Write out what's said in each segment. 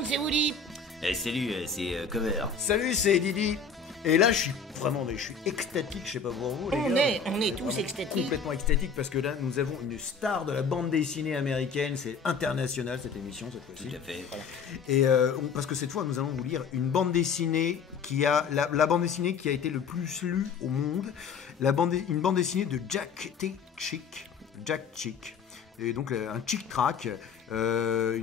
monde, c'est Woody. Salut, c'est Cover. Salut, c'est Didi. Et là, je suis extatique, je sais pas pour vous, les gars. On est tous extatiques. Complètement extatique parce que là, nous avons une star de la bande dessinée américaine. C'est international cette émission cette fois-ci. Tout à fait. Voilà. Et parce que cette fois, nous allons vous lire une bande dessinée qui a la bande dessinée qui a été le plus lue au monde. Une bande dessinée de Jack Chick. Et donc un chick track. Un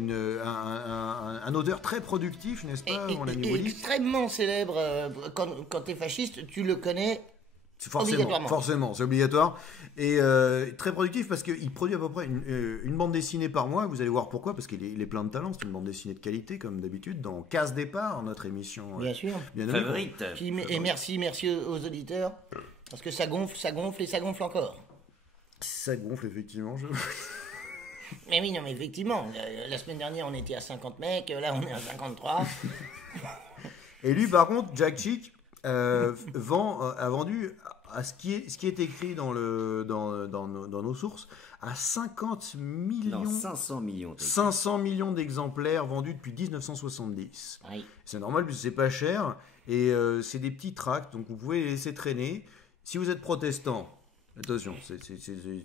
auteur très productif, n'est-ce pas, mon ami Woody ? Extrêmement célèbre. Quand t'es fasciste, tu le connais. Forcément, c'est obligatoire. Et très productif parce qu'il produit à peu près une bande dessinée par mois. Vous allez voir pourquoi, parce qu'il est plein de talent. C'est une bande dessinée de qualité, comme d'habitude, dans Case Départ, notre émission. Bien sûr. Bien favorite. Et merci aux auditeurs. Parce que ça gonfle et ça gonfle encore. Ça gonfle, effectivement. Mais oui, non, mais effectivement, la semaine dernière on était à 50 mecs, là on est à 53. Et lui, par contre, Jack Chick a vendu à ce qui est écrit dans nos sources à 50 millions. Non, 500 millions. 500 millions d'exemplaires vendus depuis 1970. Oui. C'est normal puisque c'est pas cher et c'est des petits tracts, donc vous pouvez les laisser traîner. Si vous êtes protestant. Attention,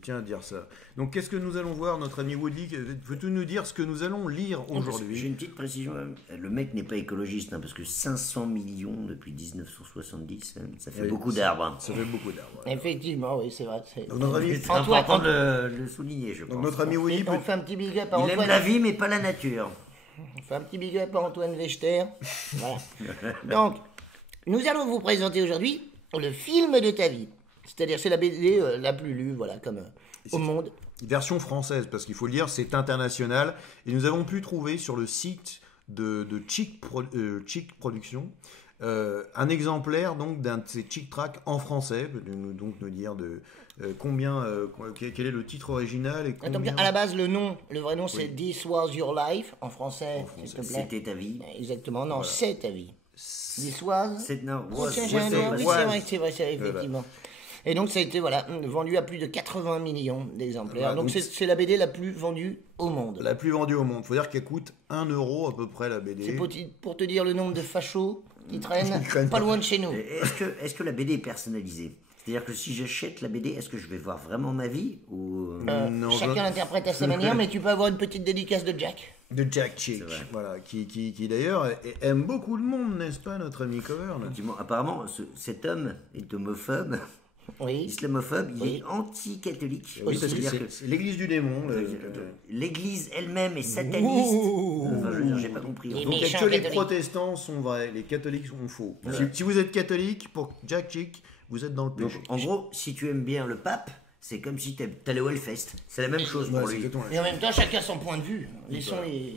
tiens à dire ça. Donc, qu'est-ce que nous allons voir, notre ami Woody ? Peux-tu nous dire ce que nous allons lire aujourd'hui ? J'ai une petite précision. Le mec n'est pas écologiste, parce que 500 millions depuis 1970, ça fait beaucoup d'arbres. Ça fait beaucoup d'arbres. Effectivement, oui, c'est vrai. Donc, notre ami, c'est important de le souligner, je pense. Donc, notre ami Woody... On fait un petit big up à Il Antoine. aime la vie, mais pas la nature. On fait un petit big up à Antoine Wechter. Voilà. Donc, nous allons vous présenter aujourd'hui le film de ta vie. C'est-à-dire, c'est la BD la plus lue, voilà, comme au monde. Version française, parce qu'il faut le dire, c'est international. Et nous avons pu trouver sur le site de Chick Productions un exemplaire donc d'un de ces Chick Tracks en français. Donc nous dire quel est le titre original et combien... Attends, à la base, le vrai nom, c'est This Was Your Life, en français, s'il te plaît. C'était ta vie. Exactement, non, voilà. C'est ta vie. This was... C'est vrai, effectivement. Et donc ça a été vendu à plus de 80 millions d'exemplaires. Donc c'est la BD la plus vendue au monde. La plus vendue au monde. Il faut dire qu'elle coûte 1 euro à peu près la BD. C'est pour te dire le nombre de fachos qui traînent pas loin de chez nous. Est-ce que la BD est personnalisée ? C'est-à-dire que si j'achète la BD, est-ce que je vais voir vraiment ma vie ou... Non, chacun l'interprète à sa manière, mais tu peux avoir une petite dédicace de Jack. De Jack Chick, voilà, qui d'ailleurs aime beaucoup le monde, n'est-ce pas, notre ami Cover ? Apparemment, cet homme est homophobe. Oui. Islamophobe, il est anti-catholique. Oui, parce que c'est l'église du démon. L'église elle-même est sataniste. Enfin, je veux dire, j'ai pas compris. Donc, que les protestants sont vrais, les catholiques sont faux. Si vous êtes catholique, pour Jack Chick, vous êtes dans le péché. En gros, si tu aimes bien le pape, c'est comme si t'allais au Hellfest. C'est la même chose pour lui. Et en même temps, chacun son point de vue. Laissons les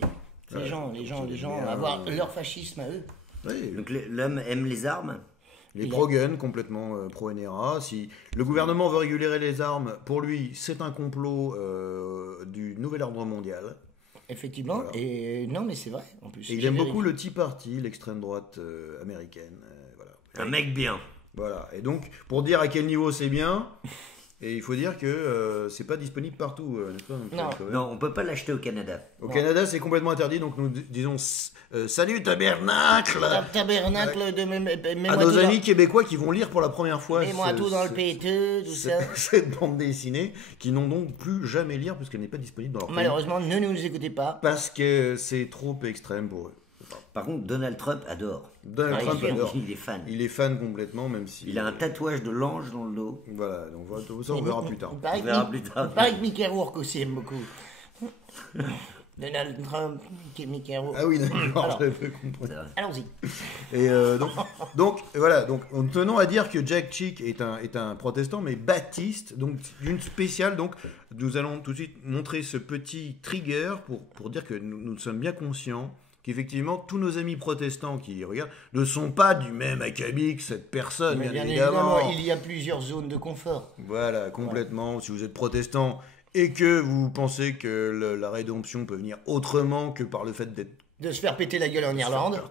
gens avoir leur fascisme à eux. Oui. Donc l'homme aime les armes. Les pro-gun, complètement pro-NRA. Si le gouvernement veut réguler les armes, pour lui, c'est un complot du nouvel ordre mondial. Effectivement, voilà. Et non, mais c'est vrai, en plus. Et il aime beaucoup le Tea Party, l'extrême droite américaine. Voilà. Un mec bien. Voilà, et donc, pour dire à quel niveau c'est bien... Et il faut dire que c'est pas disponible partout, n'est-ce pas ? Non, on peut pas l'acheter au Canada. Au Canada, c'est complètement interdit, donc nous disons salut tabernacle. Tabernacle de à nos amis québécois qui vont lire pour la première fois. Mets-moi tout dans le péteux, tout ça. Cette bande dessinée, qui n'ont donc plus jamais lire puisqu'elle n'est pas disponible dans leur pays. Malheureusement, ne nous écoutez pas. Parce que c'est trop extrême pour eux. Par contre, Donald Trump adore. Donald Trump adore. Il est fan. Il est fan complètement, même si... Il a un tatouage de l'ange dans le dos. Voilà, donc ça on verra plus tard. Il paraît que Mickey Rourke aussi aime beaucoup. Donald Trump, Mickey Rourke. Ah oui, d'accord, j'avais compris. Allons-y. Et donc voilà, donc tenons à dire que Jack Chick est un protestant, mais baptiste, donc d'une spéciale. Donc nous allons tout de suite montrer ce petit trigger pour dire que nous sommes bien conscients qu'effectivement, tous nos amis protestants qui regardent ne sont pas du même acabit que cette personne, bien évidemment. Il y a plusieurs zones de confort. Voilà, complètement. Voilà. Si vous êtes protestant et que vous pensez que la rédemption peut venir autrement que par le fait de se faire péter la gueule en Irlande.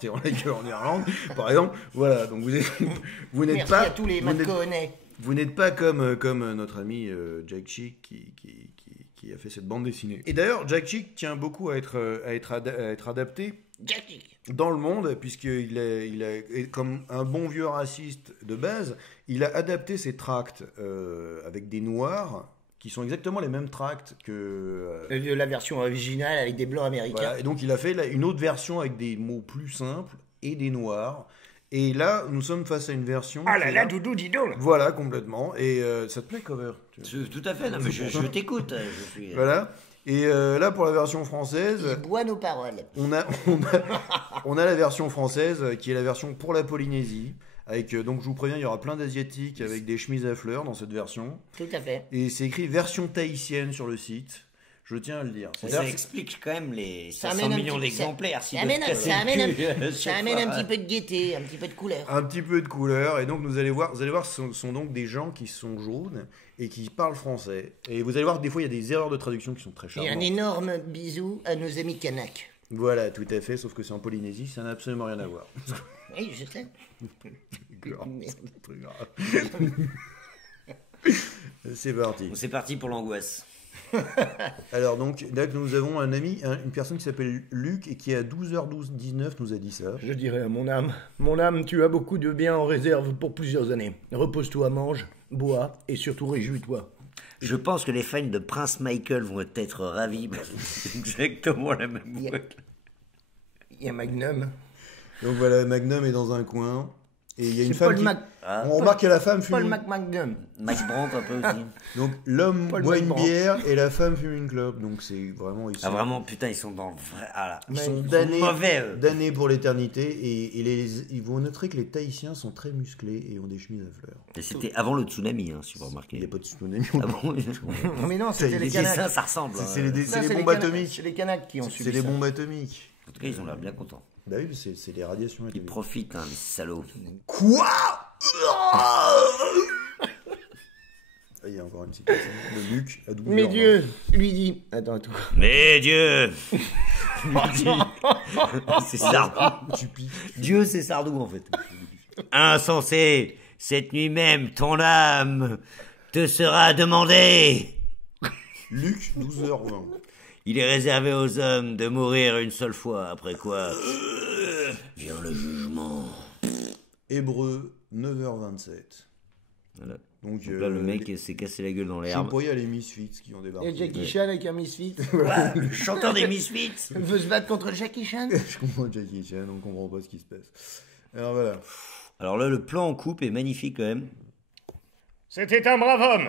Par exemple. Voilà, donc vous n'êtes pas... Merci à tous les Maconnais. Vous n'êtes pas comme notre ami Jack Chick qui a fait cette bande dessinée. Et d'ailleurs, Jack Chick tient beaucoup à être adapté Jack Chick. dans le monde, puisqu'il comme un bon vieux raciste de base, il a adapté ses tracts avec des noirs qui sont exactement les mêmes tracts que... La version originale avec des blancs américains. voilà. Et donc il a fait une autre version avec des mots plus simples et des noirs. Et là, nous sommes face à une version... Ah là là, Doudou, dis donc. Voilà, complètement. Et ça te plaît, Cover? Tout à fait, non, mais je t'écoute. Je suis... Voilà. Et là, pour la version française... Il boit nos paroles. On a la version française qui est la version pour la Polynésie. Avec, donc je vous préviens, il y aura plein d'asiatiques avec des chemises à fleurs dans cette version. Tout à fait. Et c'est écrit version tahitienne sur le site. Je tiens à le dire. Ça explique quand même les 500 millions d'exemplaires. Ça amène un petit peu de gaieté, un petit peu de couleur. Un petit peu de couleur. Et donc vous allez voir, ce sont donc des gens qui sont jaunes et qui parlent français. Et vous allez voir que des fois il y a des erreurs de traduction qui sont très Et charmantes. un énorme bisou à nos amis Kanak. Voilà, tout à fait, sauf que c'est en Polynésie, ça n'a absolument rien à voir. Oui, je sais. C'est très grave. C'est parti. C'est parti pour l'angoisse. Alors donc, là nous avons un ami, une personne qui s'appelle Luc et qui à 12h19 nous a dit ça. Je dirais à mon âme, tu as beaucoup de biens en réserve pour plusieurs années. Repose-toi, mange, bois et surtout réjouis-toi. Je pense que les fans de Prince Michael vont être ravis. C'est exactement la même boîte. Il y a Magnum. Donc voilà, Magnum est dans un coin et il y a une C'est femme Paul qui... Mac- On remarque que la femme fume... Paul McMagnum. Max Brandt un peu aussi. Donc l'homme Paul boit une McBrand. bière et la femme fume une clope. Donc c'est vraiment... Ils sont, Ah vraiment, putain, ils sont dans le vrai... Ah là. ils sont mauvais, eux. damnés pour l'éternité et ils vont noter que les Tahitiens sont très musclés et ont des chemises à fleurs. Et c'était avant le tsunami, hein, si vous Il n'y remarquez. a pas de tsunami. Ah bon Non mais non, c'était les Les dessins, Kanaks. ça ressemble. C'est hein. les Ça, bombes les Kanaks. atomiques. C'est les Kanaks qui ont C'est subi les ça. bombes atomiques. En tout cas, ils ont l'air bien contents. Bah oui, c'est les radiations Ils atomiques. profitent, hein, les salauds. Quoi? Ah, il y a encore une citation de Luc à 12h20. Mais Dieu, lui dit... Attends, attends. Mais Dieu C'est Sardou. Tu piques. Dieu, c'est Sardou, en fait. Insensé, cette nuit même, ton âme te sera demandée. Luc, 12h20. Il est réservé aux hommes de mourir une seule fois, après quoi vient le jugement. Hébreu, 9h27. Voilà. Donc Là, le mec s'est cassé la gueule dans l'herbe. il y a les Misfits qui ont débarqué. Et Jackie Chan avec un Misfit. Quoi Le chanteur des Misfits Il veut se battre contre Jackie Chan. Je comprends Jackie Chan, on comprend pas ce qui se passe. Alors voilà. Alors là, le plan en coupe est magnifique, quand même. C'était un brave homme.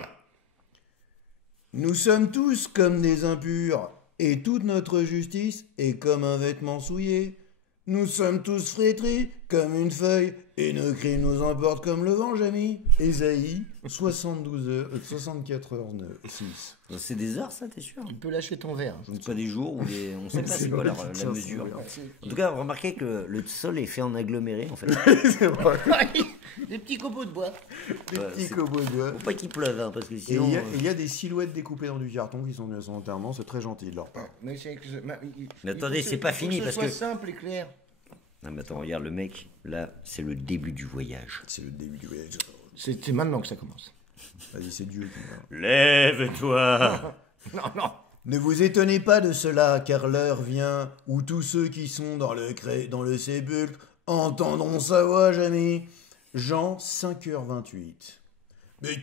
Nous sommes tous comme des impurs, et toute notre justice est comme un vêtement souillé. Nous sommes tous flétris comme une feuille, et nos crimes nous emportent comme le vent, Jamy. Ésaïe, 64h06. C'est des heures, ça, t'es sûr Tu peux lâcher ton verre. C'est pas des jours ou des... On sait pas c'est quoi la mesure. En tout cas, remarquez que le sol est fait en aggloméré, en fait. C'est vrai. Des petits copeaux de bois. Des petits copeaux de bois. Faut pas qu'il pleuve, hein, parce que Et sinon... il y a des silhouettes découpées dans du carton qui sont son enterrement, c'est très gentil de leur part. Mais c'est que Mais attendez, c'est pas fini, parce que... C'est simple et clair. Non, mais attends, regarde, le mec, là, c'est le début du voyage. C'est le début du voyage. C'est maintenant que ça commence. Vas-y, c'est Dieu qui parle. Lève-toi. Non, non. Ne vous étonnez pas de cela, car l'heure vient où tous ceux qui sont dans le sépulcre entendront sa voix, Jamy. Jean, 5h28. Mais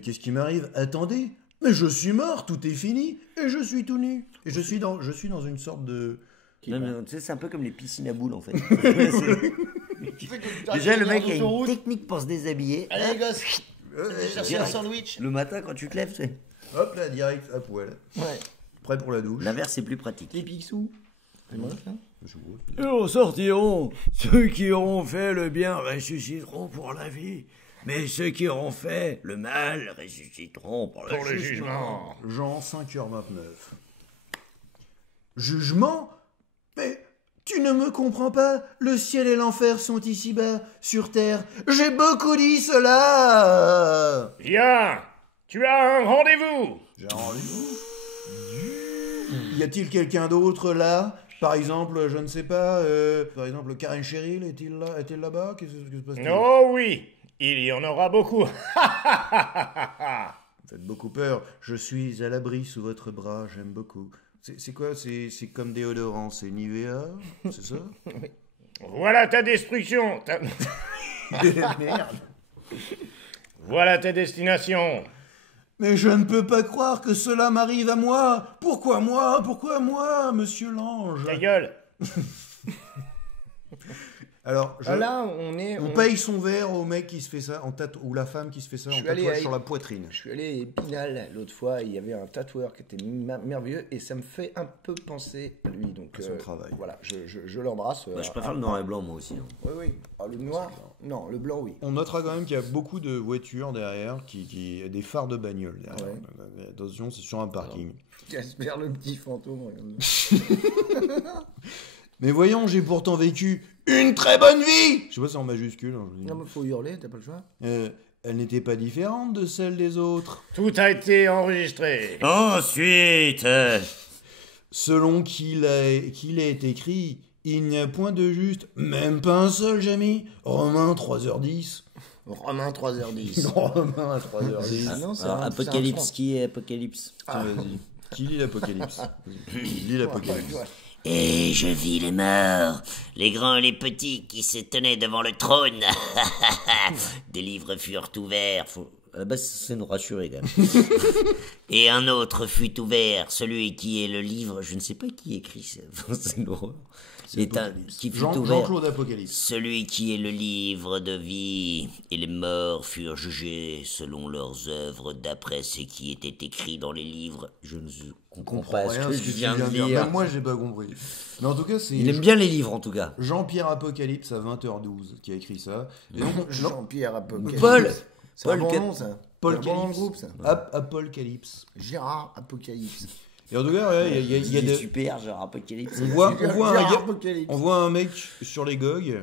qu'est-ce qui m'arrive? Attendez, mais je suis mort, tout est fini, et je suis tout nu. Et je suis dans une sorte de... Non, mais tu sais, c'est un peu comme les piscines à boules, en fait. Déjà, le mec a une technique pour se déshabiller. Allez, gosse. Chercher un sandwich. Le matin, quand tu te lèves, c'est... Hop là, direct à poil. Ouais. Prêt pour la douche. L'inverse, c'est plus pratique. Les picsous. C'est bon, ça. Je vois. Et en sortiront. Ceux qui auront fait le bien ressusciteront pour la vie. Mais ceux qui auront fait Le mal ressusciteront pour le jugement. Jean, 5h29. Jugement? Mais tu ne me comprends pas, le ciel et l'enfer sont ici-bas, sur terre. J'ai beaucoup dit cela. Viens, tu as un rendez-vous. J'ai un rendez-vous. Y a-t-il quelqu'un d'autre là? Par exemple, je ne sais pas, par exemple, Karen Cheryl, est-il là-bas? Qu'est-ce qui se passe-t-il? Oh oui, il y en aura beaucoup. Vous faites beaucoup peur. Je suis à l'abri sous votre bras, j'aime beaucoup. C'est quoi? C'est comme déodorant, c'est Nivea, c'est ça? Voilà ta destruction. Merde. Voilà ta destination. Mais je ne peux pas croire que cela m'arrive à moi. Pourquoi moi, monsieur l'ange? Ta gueule. Alors, Là, on paye son verre au mec qui se fait ça, ou la femme qui se fait ça en suis allé tatouage à- sur la poitrine. Je suis allé à Épinal l'autre fois, il y avait un tatoueur qui était merveilleux et ça me fait un peu penser à lui. Donc, À son travail. Voilà, je l'embrasse. Bah, je préfère le noir et blanc, moi aussi. Hein. Oui, oui. Ah, le noir? Non, le blanc, oui. On notera quand même qu'il y a beaucoup de voitures derrière, des phares de bagnole derrière. Ouais. Attention, c'est sur un parking. J'espère le petit fantôme. Regarde. Mais voyons, j'ai pourtant vécu une très bonne vie. Je sais pas si c'est en majuscule. Hein, je vous dis. Non, mais faut hurler, t'as pas le choix. Elle n'était pas différente de celle des autres. Tout a été enregistré. Ensuite, Selon qu'il est écrit, il n'y a point de juste, même pas un seul, Jamy. Romains 3h10. Romain 3h10. Romains 3h10. Ah non, c'est alors, un- c'est un Apocalypse, franc. qui est Apocalypse? Tiens, vas-y. Qui lit l'Apocalypse? Vas-y. Lis l'Apocalypse. Et je vis les morts, les grands et les petits qui se tenaient devant le trône. Des livres furent ouverts. Bah, c'est nous rassurer quand même. Et un autre fut ouvert, celui qui est le livre. Je ne sais pas qui écrit ça. C'est une horreur. Qui fut ouvert. Jean-Claude Apocalypse. Celui qui est le livre de vie, et les morts furent jugés selon leurs œuvres d'après ce qui était écrit dans les livres. Je ne comprends pas ce que je viens de dire. lire. Même moi, j'ai pas compris. Mais en tout cas, c'est Il aime bien les livres en tout cas. Jean-Pierre Apocalypse à 20h12 qui a écrit ça. Et donc, Jean-Pierre Apocalypse. Paul C'est un Paul bon Cap- nom, ça. Paul C'est un bon nom de Calypse. groupe, ça. Apocalypse. Gérard Apocalypse. Et en tout cas, ouais, il y a Il est des... super, genre Apocalypse. On voit Gérard Apocalypse. on voit un mec sur les GOG,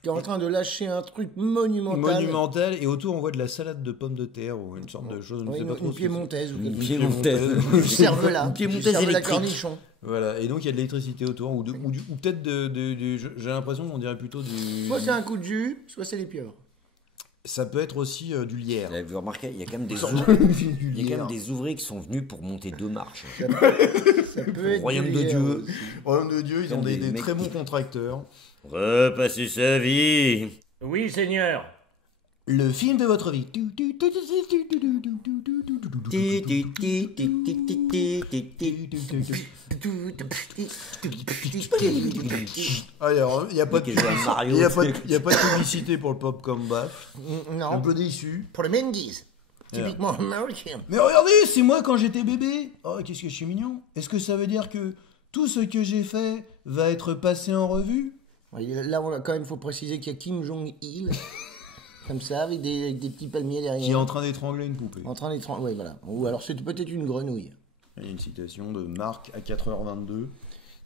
Qui est en train de lâcher un truc monumental. monumental, et autour on voit de la salade de pommes de terre ou une sorte de chose. Je ne Oui, sais pas trop une ce que piémontaise ou quelque chose. Piémontaise. Du cervelas. Une piémontaise Du cervelas électrique. cornichon. c'est. Voilà, et donc il y a de l'électricité autour, ou peut-être j'ai l'impression qu'on dirait plutôt du. Soit c'est un coup de jus, soit c'est les pieuvres. Ça peut être aussi du lierre. Vous avez remarqué, il y a quand même des Du il y a quand lierre. même des ouvriers qui sont venus pour monter 2 marches. Ça peut être Royaume du de lierre Dieu. aussi. Royaume de Dieu, ils ont Comme des des mecs très bons qui- contracteurs. Repasser sa vie. Oui, Seigneur. Le film de votre vie. Ah, alors, il n'y a pas de Qui joue à Mario. il y a pas de- il y a pas de publicité pour le Popcorn Baff. Un Non, peu déçu. pour le Mengies. Typiquement américain. Mais regardez, c'est moi quand j'étais bébé. Oh, qu'est-ce que je suis mignon. Est-ce que ça veut dire que tout ce que j'ai fait va être passé en revue? Là, quand même, faut préciser qu'il y a Kim Jong-il. Comme ça, avec des petits palmiers Qui est derrière. en train d'étrangler une poupée. En train d'être. Oui, voilà. Ou alors c'est peut-être une grenouille. Il y a une citation de Marc à 4h22.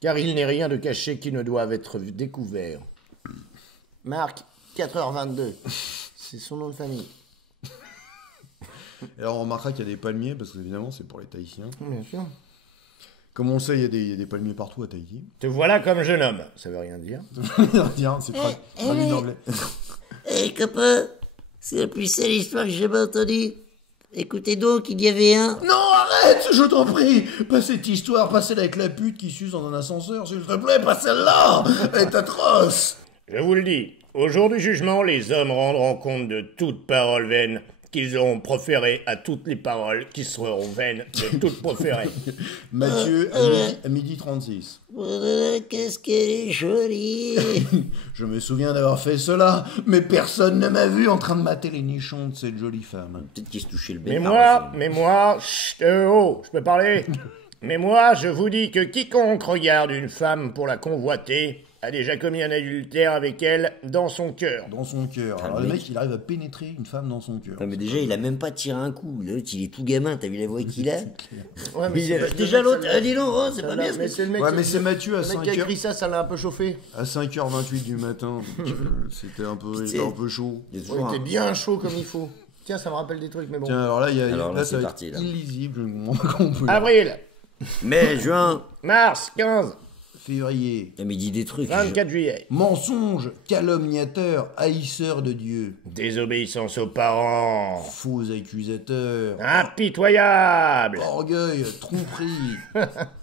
Car il n'est rien de caché qui ne doive être découvert. Marc, 4h22. C'est son nom de famille. Et alors on remarquera qu'il y a des palmiers, parce que évidemment c'est pour les Tahitiens. Bien sûr. Comme on le sait, il y a des palmiers partout à Tahiti. Te voilà comme jeune homme. Ça veut rien dire. Tiens, c'est traduit d'anglais. Hé copain, c'est la plus sale histoire que j'ai jamais entendue. Écoutez donc, il y avait un... Non, arrête, je t'en prie. Pas cette histoire, pas celle avec la pute qui suce dans un ascenseur, s'il te plaît, pas celle-là. Elle est atroce. Je vous le dis, au jour du jugement, les hommes rendront compte de toute parole vaine qu'ils auront proférée à toutes les paroles qui seront vaines de toutes proférées. Mathieu, à midi 36. Qu'est-ce qu'elle est jolie. Je me souviens d'avoir fait cela, mais personne ne m'a vu en train de mater les nichons de cette jolie femme. Peut-être qu'il se touchait le Mais bec. moi, chut, oh, je peux parler? Mais moi, je vous dis que quiconque regarde une femme pour la convoiter a déjà commis un adultère avec elle dans son cœur. Dans son cœur. Alors le mec, il arrive à pénétrer une femme dans son cœur. Non, mais déjà, il a même pas tiré un coup. L'autre, il est tout gamin, t'as vu la voix qu'il a? Ouais, Il c'est a- pas- Déjà le mec, l'autre, ça l'a- dis donc, oh, c'est ça pas l'a- bien ce mais que c'est le mec, Ouais, mais c'est Mathieu à le mec qui a 5h. écrit ça, ça l'a un peu chauffé. À 5h28 du matin. C'était un peu chaud. Il y a Ouais, toujours il un- était bien chaud comme il faut. Tiens, ça me rappelle des trucs, mais bon. Tiens, alors là, Alors là, là c'est ça va parti, être là. illisible. Je ne comprends pas comment on peut. Avril, Mai, juin, mars, 15, février. Mais dis des trucs. 24 juillet. Mensonge, calomniateur, haïsseur de Dieu. Désobéissance aux parents. Faux accusateur. Impitoyable. Orgueil, tromperie,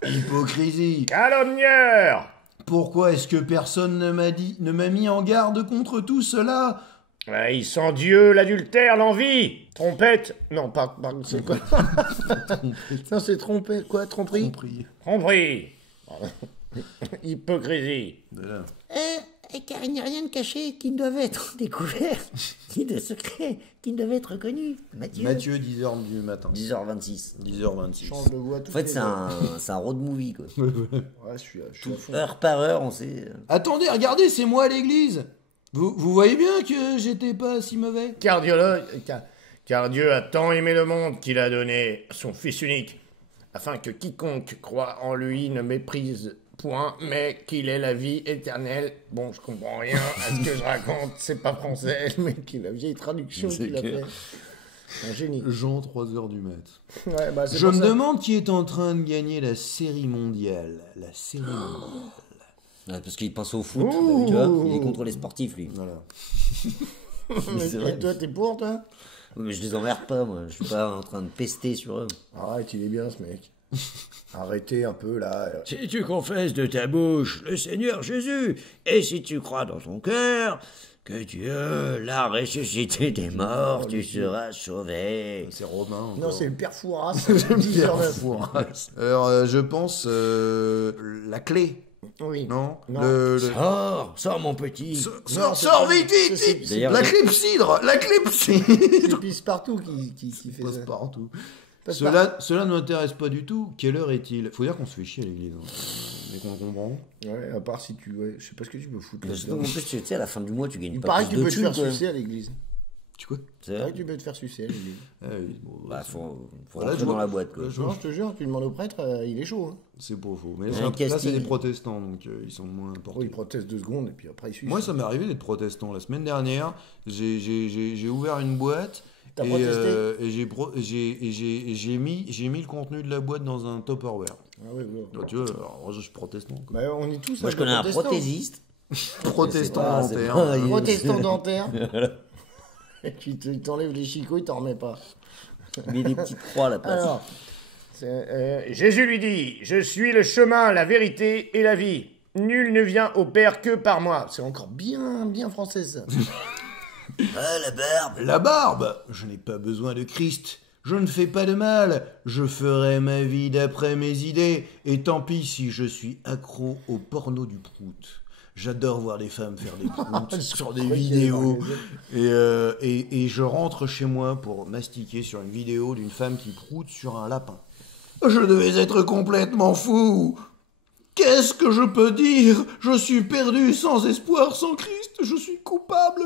hypocrisie. Calomnieur. Pourquoi est-ce que personne ne m'a mis en garde contre tout cela? Haïssant Dieu, l'adultère, l'envie. Trompette. Non, pas c'est quoi? Non, c'est trompette. Quoi? Tromperie? Tromperie. Tromperie. Hypocrisie. Voilà. Car il n'y a rien de caché qui ne doit être découvert, ni de secret qui ne doit être connu. Mathieu, 10h du matin. 10h26. 10h26. Change de voix En fait, c'est un road movie, quoi. Ouais, je suis à fond. Heure par heure, on sait. Attendez, regardez, c'est moi à l'église. Vous voyez bien que j'étais pas si mauvais. Car Dieu a tant aimé le monde qu'il a donné son Fils unique, afin que quiconque croit en lui ne méprise point, mais qu'il ait la vie éternelle. Bon, je comprends rien à ce que je raconte, c'est pas français, mais qu'il a la vieille traduction C'est qu'il a clair. fait. Un génie. Jean, 3h du mat. Ouais, bah, c'est Je pour me ça. demande qui est en train de gagner la série mondiale. La série mondiale. Ouais, parce qu'il pense au foot, Ouh. tu vois. Il est contre les sportifs, lui. Voilà. Mais c'est vrai. et toi, t'es pour, toi? Mais je les emmerde pas, moi. Je suis pas en train de pester sur eux. Arrête, il est bien, ce mec. Arrêtez un peu, là. Si tu confesses de ta bouche le Seigneur Jésus, et si tu crois dans ton cœur que Dieu l'a ressuscité des morts, tu seras sauvé. C'est Romain. Non, c'est le père Fouras. Alors, je pense la clé. Oui. Non, Non. Sors mon petit. Sors vite, vite, vite. D'ailleurs, La clepsydre, la clepsydre. C'est Pisse partout qui fait Passe ça. partout. Passe Cela ne m'intéresse pas du tout. Quelle heure est-il? Faut dire qu'on se fait chier à l'église. Hein. Mais qu'on comprend. Ouais, à part si tu. Ouais, je sais pas ce que tu peux foutre. Mais là-dedans. surtout, en plus, tu sais, à la fin du mois, tu gagnes Il pas paraît que plus tu de peux te faire thunes, quoi. sucer à l'église. Tu quoi? C'est Il paraît vrai. que tu peux te faire sucer à l'église. Ah oui, bon, Bah, faut Voilà, rentrer je dans vois- la boîte, quoi. là, je Non, je te jure, tu demandes au prêtre, il est chaud. Hein. C'est pas faux. Mais Un là, c'est casting. des protestants, donc ils sont moins importants. Oh, il proteste 2 secondes et puis après il suce. Moi, ça m'est arrivé d'être protestant. La semaine dernière, j'ai ouvert une boîte. T'as Et, protesté j'ai mis le contenu de la boîte dans un Tupperware. Ah ouais, ouais. Donc, tu vois, alors, moi, je suis protestant. Quoi. Bah, on est tous Moi, je connais un prothésiste. Protestant pas- c'est dentaire. pas- il- Protestant dentaire. Et puis il t'enlève les chicots, il t'en remet pas. Mais des petites croix à la place. Alors, Jésus lui dit, je suis le chemin, la vérité et la vie. Nul ne vient au Père que par moi. C'est encore bien français ça. Ah, la barbe. La barbe. Je n'ai pas besoin de Christ. Je ne fais pas de mal. Je ferai ma vie d'après mes idées. Et tant pis si je suis accro au porno du prout. J'adore voir des femmes faire des proutes sur des vidéos. Et je rentre chez moi pour mastiquer sur une vidéo d'une femme qui proute sur un lapin. Je devais être complètement fou. Qu'est-ce que je peux dire? Je suis perdu, sans espoir, sans Christ. Je suis coupable.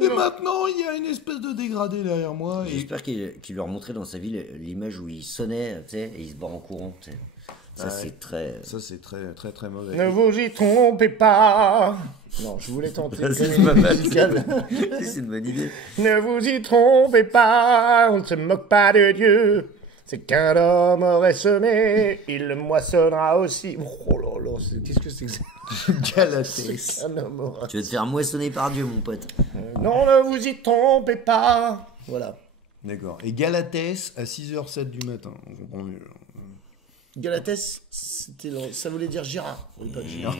Et maintenant, il y a une espèce de dégradé derrière moi. Et J'espère qu'il leur montrait dans sa vie l'image où il sonnait, tu sais, et il se barre en courant, tu sais. Ça, Ouais. c'est très... ça, c'est très, très, très mauvais. Ne vous y trompez pas. Non, je voulais tenter Ça, une c'est comédie pas mal. musicale. c'est une bonne idée. Ne vous y trompez pas, on ne se moque pas de Dieu. C'est qu'un homme aurait semé, il le moissonnera aussi. Oh là là, qu'est-ce que c'est que ça? Galatès. C'est qu'un homme aurait... Tu vas te faire moissonner par Dieu, mon pote. Non, ne vous y trompez pas. Voilà. D'accord. Et Galatès à 6h07 du matin. On comprend mieux. Galatès, ça voulait dire Gérard. Oui, pas Gérard.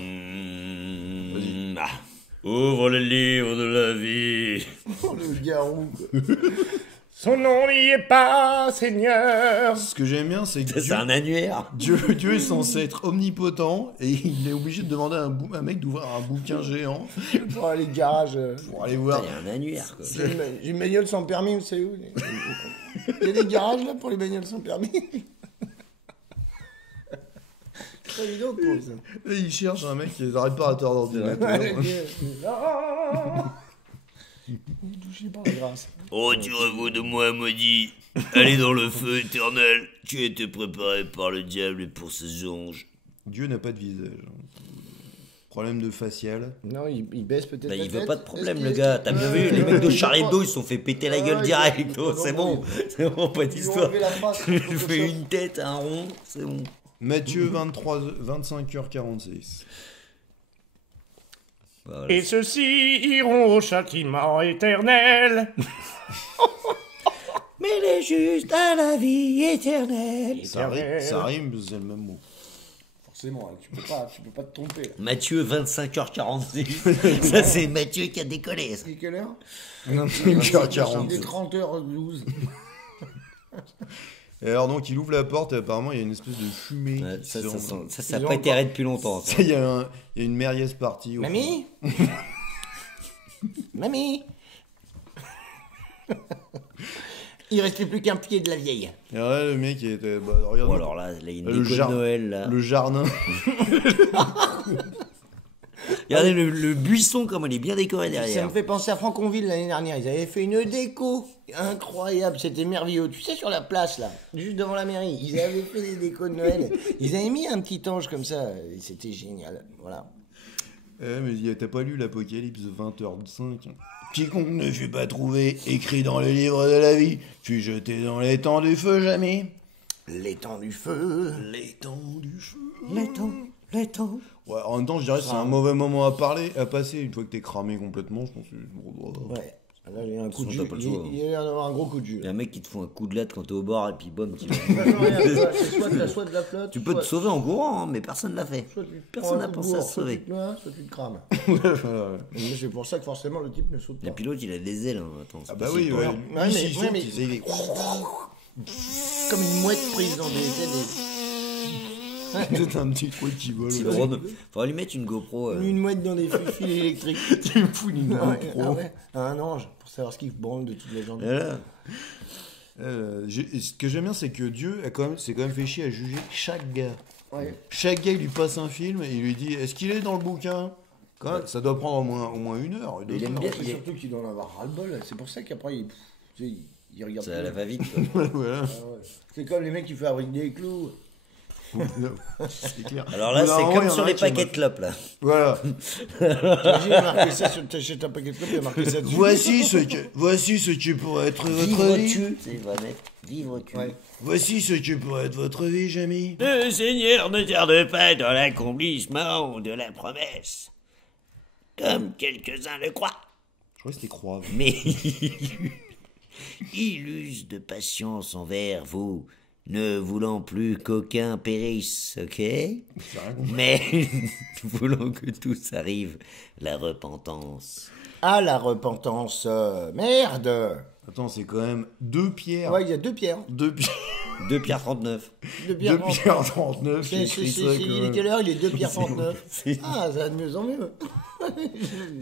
Ouvre le livre de la vie. Oh, le garou. Son nom n'y est pas, Seigneur. Ce que j'aime bien, c'est que C'est un annuaire. Dieu est censé être omnipotent et il est obligé de demander à un mec d'ouvrir un bouquin géant Pour aller au garage. pour aller voir. Il y a un annuaire, quoi. J'ai une bagnole sans permis, vous savez où? Il y a des garages là pour les bagnoles sans permis. Très évident pour ça. Et il cherche un mec qui est un réparateur d'ordinateur. Touché par la grâce. Retirez-vous de moi, maudit. Allez dans le feu éternel qui a été préparé par le diable et pour ses anges. Dieu n'a pas de visage. Problème de facial. Non, il baisse peut-être. Bah, la il veut tête. pas de problème, Est-ce le qu'il- gars. T'as bien vu, les mecs de Charlie Hebdo, ils se sont fait péter la gueule Ouais, direct. ils Oh, ont- c'est bon. C'est bon, pas Ils lui ont d'histoire. enlevé la face. Je fais une tête, un rond, c'est bon. Matthieu 25h46. Voilà. Et ceux-ci iront au châtiment éternel. Mais les justes à la vie éternelle. Ça rime, c'est le même mot. Forcément, hein, tu peux pas te tromper. Là. Mathieu 25h46. Ça, c'est Mathieu qui a décollé. Ça. C'est quelle heure 25h40. Il est 30h12. Et alors donc il ouvre la porte et apparemment il y a une espèce de fumée. Ouais, qui ça sort. a pas été arrêté depuis longtemps. Ça. Il y a une merguez partie. au Mamie Mamie Il restait plus qu'un pied de la vieille. fond. Et là, le mec il était. Bah, regarde. Bon, alors là, il y a une Le déco de Noël là. Le jardin. Regardez le buisson comme il est bien décoré Ça derrière. me fait penser à Franconville l'année dernière. Ils avaient fait une déco incroyable, c'était merveilleux. Tu sais, sur la place là, juste devant la mairie, ils avaient fait des décos de Noël. Ils avaient mis un petit ange comme ça, et c'était génial. Voilà. Mais t'as pas lu l'Apocalypse 20h05 Quiconque ne fut pas trouvé écrit dans le livre de la vie fut jeté dans l'étang du feu jamais. L'étang du feu. L'étang du feu. L'étang. Ouais, en même temps, je dirais que c'est un mauvais moment à passer. Une fois que t'es cramé complètement, je pense que. Ouais. Là, j'ai un coup de Sinon, jus. t'as pas le choix, Il y a l'air d'avoir un gros coup de jus. Il y a un mec qui te fout un coup de latte quand t'es au bar et puis bam, tu Soit de la flotte. Tu peux te sauver en courant, hein, mais personne l'a fait. Soit tu te Personne prends n'a un coup de pensé à bourre, se sauver. Soit tu te noies, soit tu te crames. Ouais. Mais c'est pour ça que forcément le type ne saute pas. Le pilote, il a des ailes. Hein. Attends, c'est Ah bah possible oui, pour ouais. lui. Ouais, Lui, mais- s'il ouais, saute, mais- il est- Comme une mouette prise dans des Peut-être un petit truc qui vole. C'est là. drôle. Faudrait lui mettre une GoPro. Une mouette dans des fils électriques. Tu me fous une Ah ouais, GoPro. ah ouais, un ange, pour savoir ce qu'il branle de toutes les gens. Voilà. Ce que j'aime bien, c'est que Dieu s'est quand même fait chier à juger chaque gars. Ouais. Chaque gars, il lui passe un film et il lui dit est-ce qu'il est dans le bouquin quand même, ça doit prendre au moins 1 heure. 2 Il aime heures. bien. C'est surtout qu'il doit en avoir ras-le-bol. C'est pour ça qu'après, il regarde. Ça plus. la va vite. Voilà. Ah ouais. C'est comme les mecs qui fabriquent des clous. C'est clair. Alors là, Au bout d'un c'est moment, comme il y en sur a les un qui est paquets de clopes là. Voilà. J'ai marqué ça sur t'achètes un paquet de clopes, il y a marqué ça dessus. Voici ce qui pourrait être votre vie. Vivre-tu. Il va mettre vivre-tu. Ouais. Voici ce qui pourrait être votre vie, Jamie. Le Seigneur ne tarde pas dans l'accomplissement de la promesse, comme quelques-uns le croient. Je crois que c'était croix. Mais il use de patience envers vous, ne voulant plus qu'aucun périsse, ok? Mais voulant que tous arrive la repentance. Ah, la repentance. Merde. Attends, c'est quand même 2 pierres. Ouais, il y a 2 pierres. 2 pierres. 2 Pierre 39. 2 2 pierres. pierres 39. C'est- j'ai écrit ça quand Il est même. quelle heure? Il est 2 pierres C'est- 39. c'est- Ah, ça va de mieux en mieux.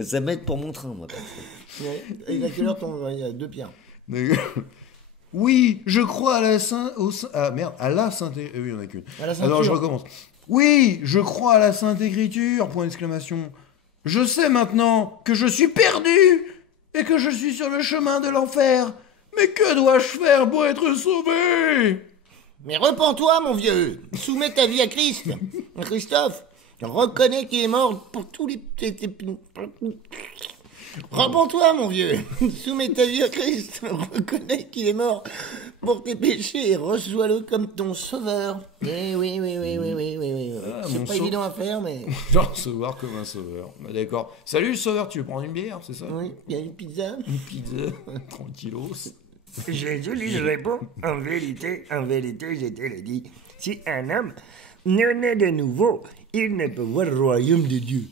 Ça m'aide pour mon train, moi. perso. Ouais. Et il a quelle heure ton. Ouais, il y a 2 pierres. Oui, je crois à la Sainte... Ah merde, à la Sainte... oui, il n'y en a qu'une. À la Alors, je ceinture. recommence. Oui, je crois à la Sainte Écriture, point d'exclamation. Je sais maintenant que je suis perdu et que je suis sur le chemin de l'enfer. Mais que dois-je faire pour être sauvé? Mais repens-toi, mon vieux. Soumets ta vie à Christ. Christophe, reconnais qu'il est mort pour tous les. Repens-toi, mon vieux. Soumets ta vie à Christ. Reconnais qu'il est mort pour tes péchés et reçois-le comme ton sauveur. Eh oui. Ah, C'est mon pas sau- évident à faire, mais. Je dois recevoir comme un sauveur. Bah, d'accord. Salut, sauveur, tu veux prendre une bière, c'est ça? Oui, il y a une pizza. Une pizza, tranquillos. Jésus lui répond, en vérité, je te le dis, si un homme ne naît de nouveau, il ne peut voir le royaume de Dieu.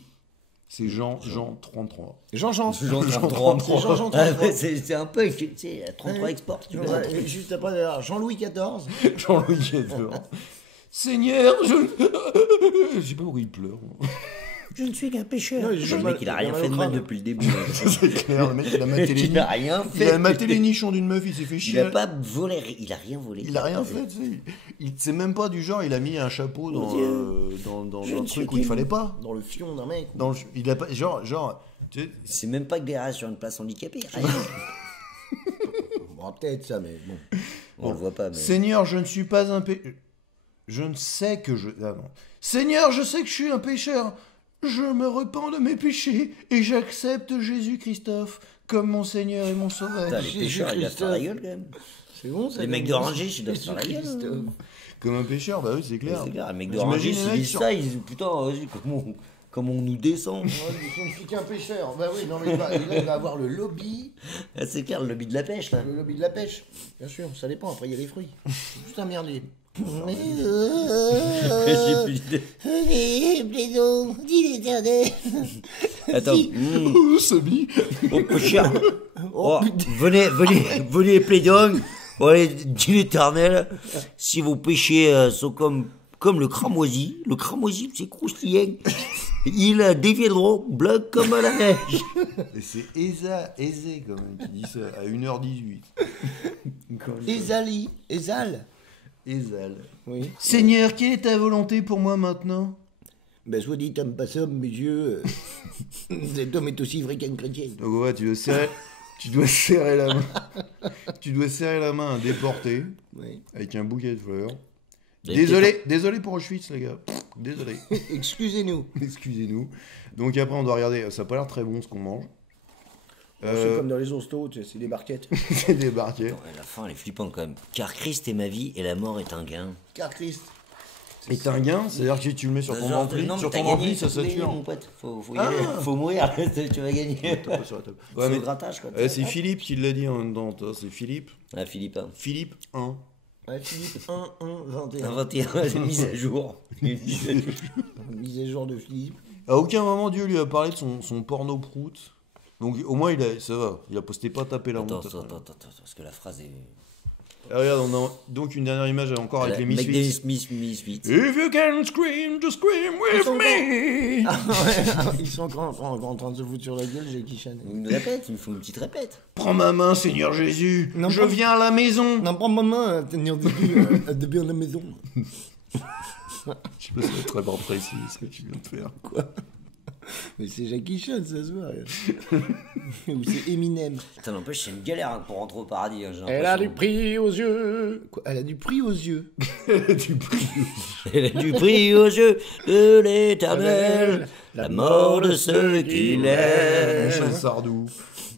C'est Jean 33. Jean-Jean. Jean C'est 33. Jean-Jean Ah, 33. mais c'est un peu, tu sais, à 33 export, tu vois. Ouais, et juste après, d'ailleurs, Jean-Louis XIV. Jean-Louis XIV. Seigneur, je sais pas pourquoi il pleure. Je ne suis qu'un pécheur. Non, Le mec, il a rien fait de mal depuis le début. là. C'est clair, le mec, il a maté les Il a rien Il a fait. maté les nichons d'une meuf, il s'est fait Il chier. a pas volé, il a rien volé. Il a rien fait, tu sais. C'est même pas du genre, il a mis un chapeau dans un truc où il fallait pas. Dans le fion d'un mec. Il a pas, genre, tu sais, C'est même pas éclairage sur une place handicapée. Rien. Bon, peut-être ça, mais bon. On le voit pas, mais. Seigneur, je ne suis pas un pécheur. Je ne sais que je. Ah non. Seigneur, je sais que je suis un pécheur. Je me repens de mes péchés et j'accepte Jésus Christophe comme mon Seigneur et mon Sauveur. Putain, les pêcheurs, ils doivent faire la gueule quand même. C'est bon, ça. Les mecs de Rangis, ils doivent faire la gueule. Christophe. Comme un pêcheur, bah oui, c'est clair. C'est clair, un mec de J'imagine Rungis, les il mecs dit sur- ça, il dit putain, vas-y, comment on nous descend. Ouais, c'est qu'un pêcheur. Bah oui, non mais là, il va avoir le lobby. Ah, c'est clair, le lobby de la pêche, là. Le lobby de la pêche. Bien sûr, ça dépend. Après, il y a les fruits. C'est juste un merdier. J'ai plus d'idée. Plaisant, dit l'Éternel. Attends. Oh, Samy. Oh, cher. Oh, venez, plaidong. Oh, allez, dit l'Éternel, si vos péchés sont comme le cramoisi c'est croustillant. Ils deviendront blancs comme la neige. Et c'est aisé quand même qui dit ça à 1h18. Ezal. Ezal. Oui. Seigneur, quelle est ta volonté pour moi maintenant? Ben, soit dit, homme, pas homme, mes yeux. Cet homme est aussi vrai qu'un chrétien. Donc ouais, tu dois serrer la main. Tu dois serrer la main à un déporté Oui. avec un bouquet de fleurs. Et Désolé pour Auschwitz, les gars. Désolé. Excusez-nous. Excusez-nous. Donc après, on doit regarder. Ça a pas l'air très bon ce qu'on mange. C'est comme dans les hostos, tu sais, c'est des barquettes. C'est des barquettes. Ouais, la fin, elle est flippante quand même. Car Christ est ma vie et la mort est un gain. Car Christ. Et t'as un gain, c'est-à-dire que si tu le mets sur ton Genre, ampli, non, mais sur t'as ton gagné, ampli, ça faut gagner, sature. mon pote. Faut y aller. Faut mourir, tu vas gagner. Tape sur la table. C'est Ouais, au mais grattage, quoi. c'est Philippe qui l'a dit en même temps. toi, C'est Philippe. Ah, Philippe, hein. Philippe 1. Ouais, Philippe 1, 1, Un 21. 21, c'est mise à jour. Mise à jour de Philippe. À aucun moment Dieu lui a parlé de son porno prout. Donc au moins ça va. Il a posté pas taper la Attends, honte. parce que la phrase est. Ah, regarde, on a donc une dernière image encore avec les Misfits. Misfits. If you can scream, just scream with me. Ils sont en train de se foutre sur la gueule, Jackie Chan. Une répète, il me faut une petite répète. Prends ma main, Seigneur Jésus. Non, Je pas- viens à la maison. Non, prends ma main, tenir début à la maison. Je sais pas si c'est très bien précis ce que tu viens de faire. Mais c'est Jackie Chan, ça se voit. Ou c'est Eminem. Putain, n'empêche, c'est une galère hein, pour rentrer au paradis. Hein, j'ai Elle a du l'impression. prix aux yeux. Quoi, elle a du prix aux yeux. Du prix. Elle a du prix aux yeux de l'éternel, la mort de ceux qui l'aiment. Michel Sardou.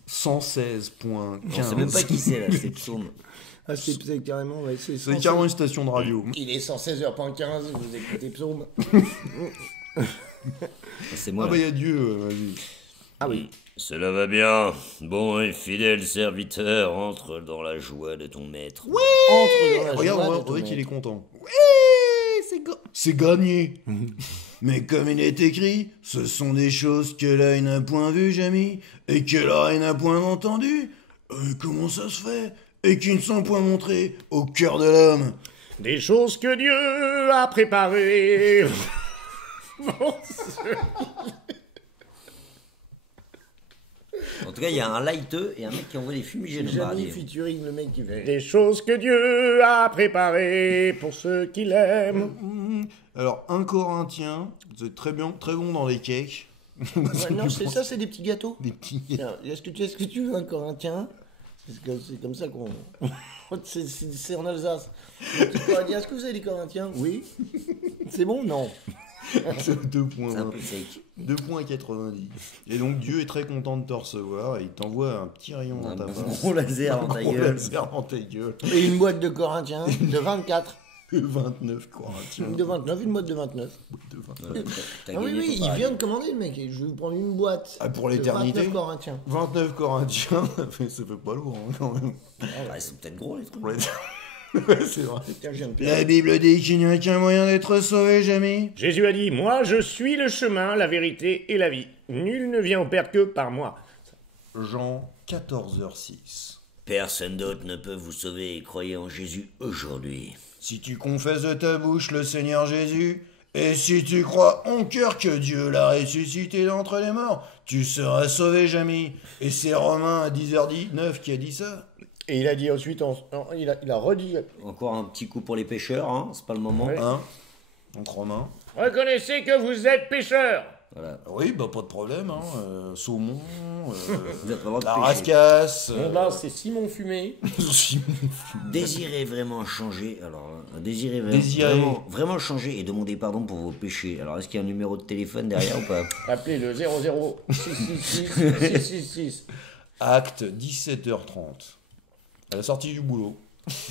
116.15. On sait même pas qui c'est là, c'est Psaume. Ah, c'est carrément, ouais, c'est C'est carrément une station de radio. Il est 116h15, vous écoutez Psaume. C'est Ah moi. bah il y a Dieu, vas-y. Ah oui. Cela va bien, bon et fidèle serviteur, entre dans la joie de ton maître. Entre dans la Regarde, joie on de voit ton qu'il est maître. content. Oui, c'est gagné. Mais comme il est écrit, ce sont des choses que l'œil n'a point vues, Jamy, et que l'oreille n'a point entendues. Comment ça se fait? Et qui ne sont point montrées au cœur de l'homme. Des choses que Dieu a préparées. En tout cas, il y a un lighteux et un mec qui envoie des fumigènes au Jamais paradis. featuring le mec qui fait. Des choses que Dieu a préparées pour ceux qui l'aiment. Alors, un Corinthien, c'est très bien, très bon dans les cakes. Ouais, non, c'est ça, c'est des petits gâteaux. Des petits. Tiens, est-ce que tu veux un Corinthien? C'est comme ça qu'on. c'est en Alsace. Un petit Corinthien, est-ce que vous avez des Corinthiens? Oui. C'est bon? Non. C'est 2 points. C'est un peu sec. 2,90. Et donc Dieu est très content de te recevoir et il t'envoie un petit rayon dans Un ta main. gros laser dans ta Gros gueule. laser dans ta gueule. Et une boîte de Corinthiens de 24. 29 Corinthiens. De 29, une boîte de 29. De 29. T'as Ah oui, gagné oui, ton il paradis. vient de commander le mec. Et je vais vous prendre une boîte. Ah, pour de l'éternité 29 Corinthiens. 29 Corinthiens, ça fait pas lourd hein, quand même. Ah, bah, ils sont peut-être gros les trucs. Pour l'éternité. Ouais, c'est vrai. Tiens, je viens de La Bible dit qu'il n'y a qu'un moyen d'être sauvé, Jamy. Jésus a dit, moi je suis le chemin, la vérité et la vie. Nul ne vient au Père que par moi. Jean 14h06. Personne d'autre ne peut vous sauver et croyez en Jésus aujourd'hui. Si tu confesses de ta bouche le Seigneur Jésus, et si tu crois en cœur que Dieu l'a ressuscité d'entre les morts, tu seras sauvé, Jamy. Et c'est Romain à 10h19 qui a dit ça. Et il a dit ensuite, il a redit, Encore un petit coup pour les pêcheurs, hein, c'est pas le moment. Ouais. Hein? Donc Romain. reconnaissez que vous êtes pécheurs. Voilà. Oui, bah pas de problème. Hein. Saumon, Vous êtes vraiment la péché. rascasse. Bon là, c'est Simon Fumé. Désirez vraiment changer. Alors, désirez Désirer. vraiment changer et demander pardon pour vos péchés. Alors, est-ce qu'il y a un numéro de téléphone derrière ou pas? Appelez le 00666 666. Acte 17h30. À la sortie du boulot.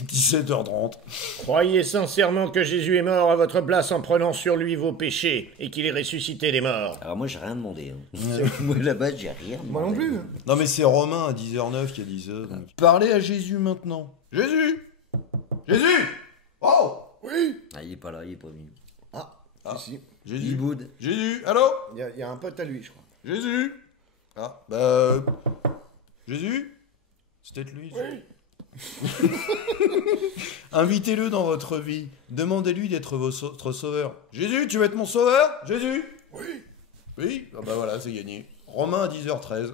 17h30. Croyez sincèrement que Jésus est mort à votre place en prenant sur lui vos péchés et qu'il est ressuscité des morts. Alors moi, j'ai rien demandé. Hein. Moi, là-bas, j'ai rien demandé. Moi non plus. Non mais c'est Romain à 10h09 qui a dit ça. Donc. Parlez à Jésus maintenant. Jésus. Oh. Oui. Ah, il est pas là, il est pas venu. Ah, Si. Jésus. Il boude. Jésus. Allô. Il y a un pote à lui, je crois. Jésus. Ah, bah... Jésus. C'est peut-être lui. Invitez-le dans votre vie. Demandez-lui d'être votre sauveur. Jésus, tu veux être mon sauveur? Jésus. Oui. Ah bah voilà, c'est gagné. Romain à 10h13.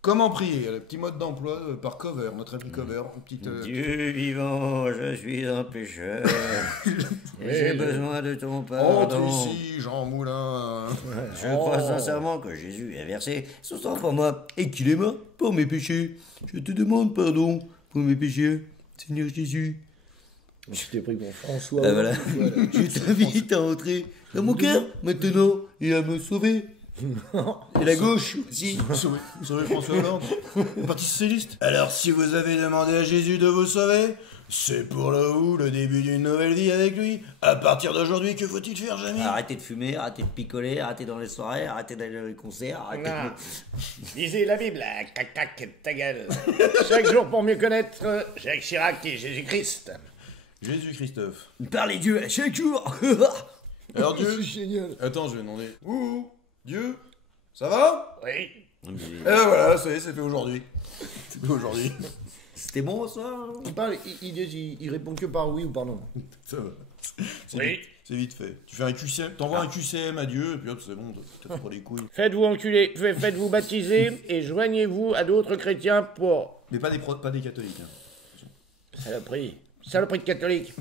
Comment prier? Le petit mode d'emploi par cover, notre appli cover. Une petite, Dieu vivant, je suis un pécheur. Et j'ai besoin de ton pardon. Entre ici, Jean Moulin. Je crois sincèrement que Jésus a versé son sang pour moi et qu'il est mort pour mes péchés. Je te demande pardon pour mes péchés, Seigneur Jésus. Je t'ai pris pour François. Ah, voilà. Je t'invite à entrer dans mon cœur maintenant et à me sauver. Et la gauche aussi. Sauvez François Hollande. Parti socialiste. Alors, si vous avez demandé à Jésus de vous sauver, c'est pour le début d'une nouvelle vie avec lui. À partir d'aujourd'hui, que faut-il faire, Jamie? Arrêtez de fumer, arrêtez de picoler, arrêtez dans les soirées, arrêtez d'aller dans les concerts, arrêtez Non. de... Lisez la Bible, cac, ta gueule. Chaque jour pour mieux connaître Jacques Chirac et Jésus-Christ. Jésus Christophe. Parlez Dieu à chaque jour. Alors Dieu. C'est génial. Attends, je vais demander. Ouh, Dieu, ça va? Oui. Et voilà, ça y est, c'est fait aujourd'hui. C'est fait aujourd'hui. C'était bon ça? Il parle, il répond que par oui ou par non. Ça va. C'est Oui. vite, c'est vite fait. Tu fais un QCM, t'envoies un QCM à Dieu, et puis hop, c'est bon, t'as fait pour les couilles. Faites-vous enculer, faites-vous baptiser et joignez-vous à d'autres chrétiens pour... Mais pas des catholiques. Hein. Saloperie de catholique.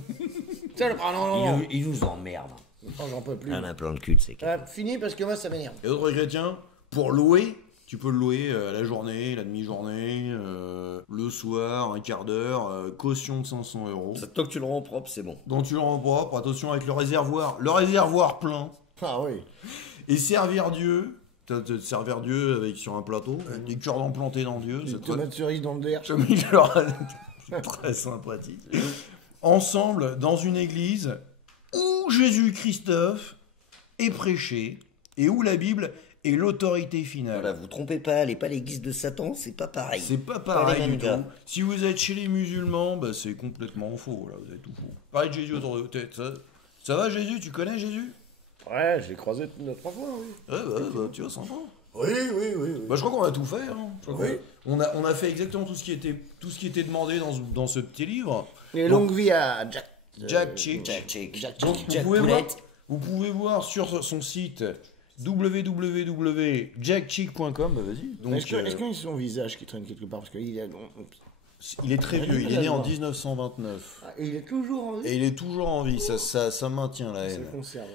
Saloperie, non. Il nous emmerde. Oh, j'en peux plus. Un implant de cul de ces cas. Fini parce que moi ça m'énerve. Et d'autres chrétiens, pour louer, tu peux le louer à la journée, la demi-journée, le soir, un quart d'heure, caution de 500 €. Tant que tu le rends propre, c'est bon. Donc tu le rends propre, attention avec le réservoir plein. Ah oui. Et servir Dieu, servir Dieu avec sur un plateau, avec des cure-dents plantées dans Dieu, Des c'est très, tomates cerises dans le verre. très sympathique. Ensemble, dans une église où Jésus Christophe est prêché et où la Bible est l'autorité finale. Voilà, vous trompez pas, allez pas à l'église de Satan, c'est pas pareil. C'est pas les pareil mêmes du gars. tout. Si vous êtes chez les musulmans, bah c'est complètement faux, là, vous êtes tout faux. Parlez de Jésus autour de votre tête. Ça va Jésus? Tu connais Jésus? Ouais, je l'ai croisé 2-3 fois, oui. Ouais, tu vois, sympa. Oui. Bah, je crois qu'on a tout fait. Hein. On a fait exactement tout ce qui était demandé dans ce petit livre. Et longue vie à Jack. Jack Chick. Jack Chick. Donc, Jack vous Poulette. pouvez voir sur son site www.jackchick.com. Bah, vas-y. Donc, Est-ce qu'il y a son visage qui traîne quelque part? Parce qu'il est... il est très vieux. Il est né en 1929. Ah, et il est toujours en vie. Et il est toujours en vie. Ça maintient la Ça haine. conserve.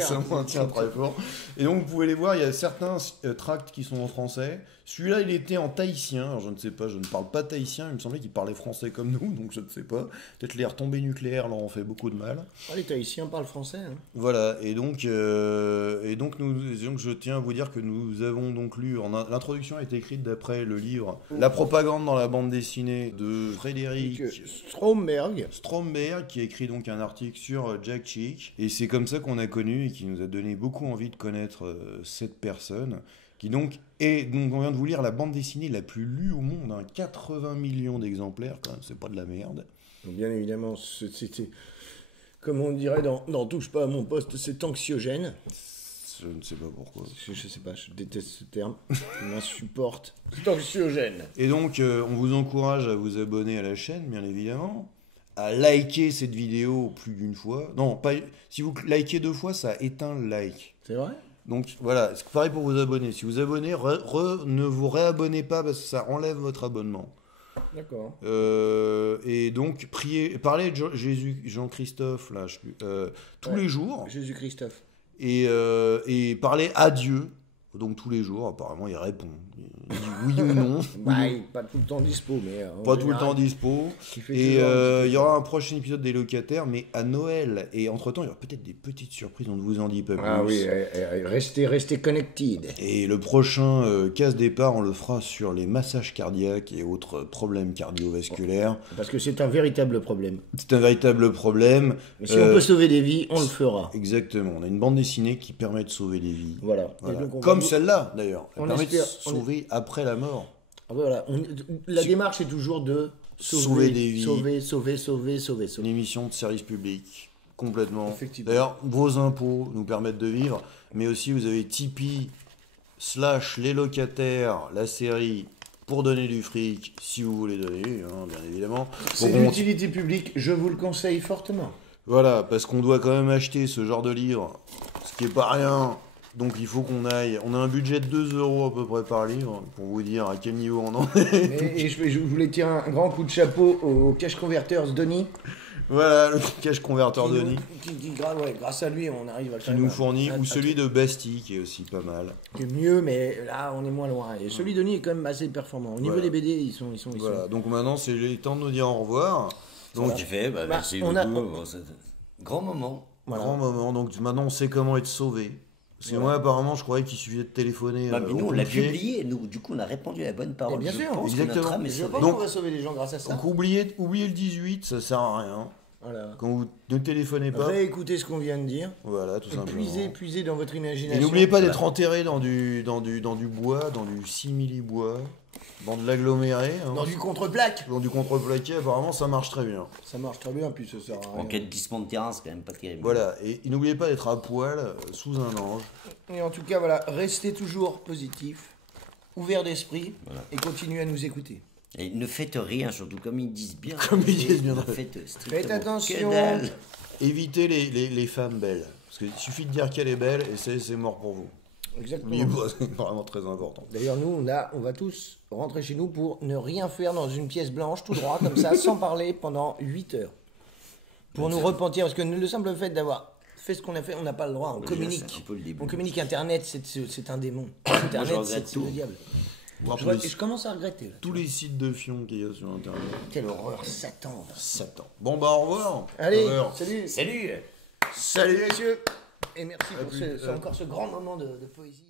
Ça maintient très fort. Et donc, vous pouvez les voir, il y a certains tracts qui sont en français. Celui-là, il était en tahitien. Alors, je ne sais pas, je ne parle pas tahitien. Il me semblait qu'il parlait français comme nous, donc je ne sais pas. Peut-être les retombées nucléaires leur ont fait beaucoup de mal. Ah, les Tahitiens parlent français. Hein. Voilà, et donc je tiens à vous dire que nous avons donc lu, l'introduction a été écrite d'après le livre La propagande dans la bande dessinée de Frédéric Stromberg, qui a écrit donc un article sur Jack Chick, et c'est comme ça qu'on a connu et qui nous a donné beaucoup envie de connaître cette personne, qui donc est, donc on vient de vous lire la bande dessinée la plus lue au monde, hein, 80 millions d'exemplaires, quand même, c'est pas de la merde. Donc, bien évidemment, c'était... Comme on dirait dans Touche pas à mon poste, c'est anxiogène. Je ne sais pas pourquoi. Je sais pas, je déteste ce terme. Il m'insupporte. C'est anxiogène. Et donc, on vous encourage à vous abonner à la chaîne, bien évidemment, à liker cette vidéo plus d'une fois. Non, pas, si vous likez 2 fois, ça éteint le like. C'est vrai? Donc voilà, c'est pareil pour vous abonner. Si vous abonnez, ne vous réabonnez pas parce que ça enlève votre abonnement. D'accord. Et donc, parlez de Jésus, Jean-Christophe, là, tous les jours. Jésus-Christophe. Et parlez à Dieu donc tous les jours, apparemment, il répond. Il dit oui ou non. Bah, pas tout le temps dispo, mais. Pas tout le temps dispo. fait Et toujours il y aura un prochain épisode des locataires, mais à Noël. Et entre-temps, il y aura peut-être des petites surprises, on ne vous en dit pas plus. Ah oui, restez connected. Et le prochain casse départ, on le fera sur les massages cardiaques et autres problèmes cardiovasculaires. Parce que c'est un véritable problème. C'est un véritable problème. Mais si on peut sauver des vies, on le fera. Exactement. On a une bande dessinée qui permet de sauver des vies. Voilà. Voilà. Et donc, on Comme va- celle-là, d'ailleurs. Elle on permet espère- de sauver après la mort. Ah, voilà. La démarche est toujours de Sauver des vies. Sauver. Une émission de service public. Complètement. Effectivement. D'ailleurs, vos impôts nous permettent de vivre. Mais aussi, vous avez Tipeee / les locataires, la série, pour donner du fric, si vous voulez donner, hein, bien évidemment. C'est Bon, l'utilité publique, je vous le conseille fortement. Voilà, parce qu'on doit quand même acheter ce genre de livre, ce qui est pas rien. Donc il faut qu'on aille. On a un budget de 2 € à peu près par livre, pour vous dire à quel niveau on en est. Et je voulais tirer un grand coup de chapeau au Cash Converters Denis. Voilà, le cash converteur Qui nous- Denis, grâce à lui, on arrive à qui nous fournit, ou celui de Bastille, qui est aussi pas mal. qui est mieux, mais là, on est moins loin. Et celui de Denis est quand même assez performant. Au niveau Voilà. des BD, ils sont. Voilà, donc maintenant c'est le temps de nous dire au revoir. Donc, J'ai fait, bah, merci on a- beaucoup. Bon, c'est un grand moment. grand moment, donc maintenant on sait comment être sauvé. Parce que moi apparemment je croyais qu'il suffisait de téléphoner. Bah, mais au nous, on l'a pompier. publié, nous, du coup, on a répondu à la bonne parole. Et bien Je sûr, pense que exactement. notre âme est Je sauvée. pense Donc- qu'on va sauver les gens grâce à ça. Donc oubliez le 18, ça sert à rien. Voilà. Quand vous ne téléphonez pas, Réécoutez ce qu'on vient de dire. voilà, tout simplement. Puisez dans votre Et imagination. n'oubliez pas d'être enterré dans du bois, dans du simili-bois, dans de l'aggloméré, hein. Dans du contre-plaque. Dans du contreplaqué, apparemment ça marche très bien. Ça marche très bien, puis ça sert à En rien. cas de glissement de terrain, c'est quand même pas terrible. Voilà, et n'oubliez pas d'être à poil, sous un ange. Et en tout cas, voilà, restez toujours positif, ouvert d'esprit, et continuez à nous écouter. Et ne faites rien, surtout comme ils disent bien. Comme ils disent bien. Ne faites strictement Faites attention. que dalle. Évitez les femmes belles. Parce qu'il suffit de dire qu'elle est belle et c'est mort pour vous. Exactement. N'oubliez pas, c'est vraiment très important. D'ailleurs, nous, on va tous rentrer chez nous pour ne rien faire dans une pièce blanche, tout droit, comme ça, sans parler pendant 8 heures. Pour nous repentir, parce que le simple fait d'avoir fait ce qu'on a fait, on n'a pas le droit, on Déjà, communique. c'est un peu le début. On communique, Internet, c'est un démon. Internet, regrette c'est le tout. diable. Voir Je, tous les- je commence à regretter. Là. tous les sites de fion qu'il y a sur internet. Quelle horreur, Satan. Satan. Bon bah au revoir. Allez, Au revoir. salut. Salut! Salut, messieurs. Et merci pour encore ce grand moment de poésie.